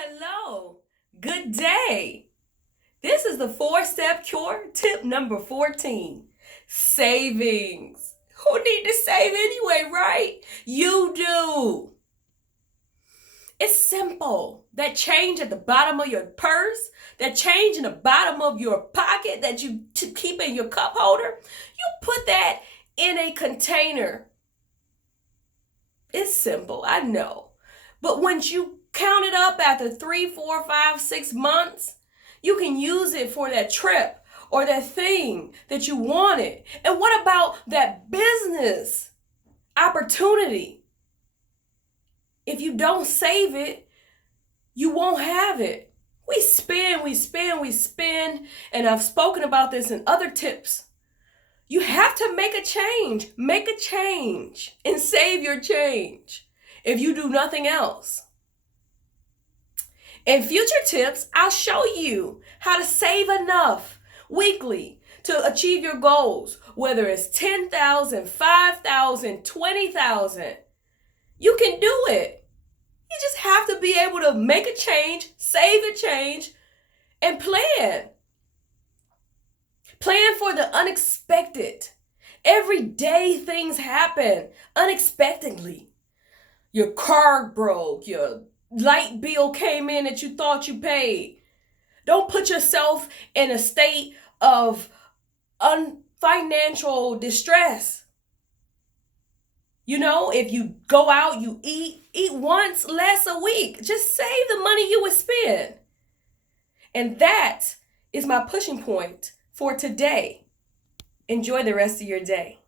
Hello, good day. This is the four-step cure tip number 14. Savings. Who need to save anyway, right? You do. It's simple. That change at the bottom of your purse, that change in the bottom of your pocket that you keep in your cup holder, you put that in a container. It's simple, I know. But once you count it up after 3, 4, 5, 6 months, you can use it for that trip or that thing that you wanted. And what about that business opportunity? If you don't save it, you won't have it. We spend, and I've spoken about this in other tips. You have to make a change. Make a change and save your change if you do nothing else. In future tips, I'll show you how to save enough weekly to achieve your goals, whether it's 10,000, 5,000, 20,000. You can do it. You just have to be able to make a change, save a change, and plan. Plan for the unexpected. Every day things happen unexpectedly. Your car broke, your light bill came in that you thought you paid. Don't put yourself in a state of financial distress. If you go out, you eat once less a week. Just save the money you would spend. And that is my pushing point for today. Enjoy the rest of your day.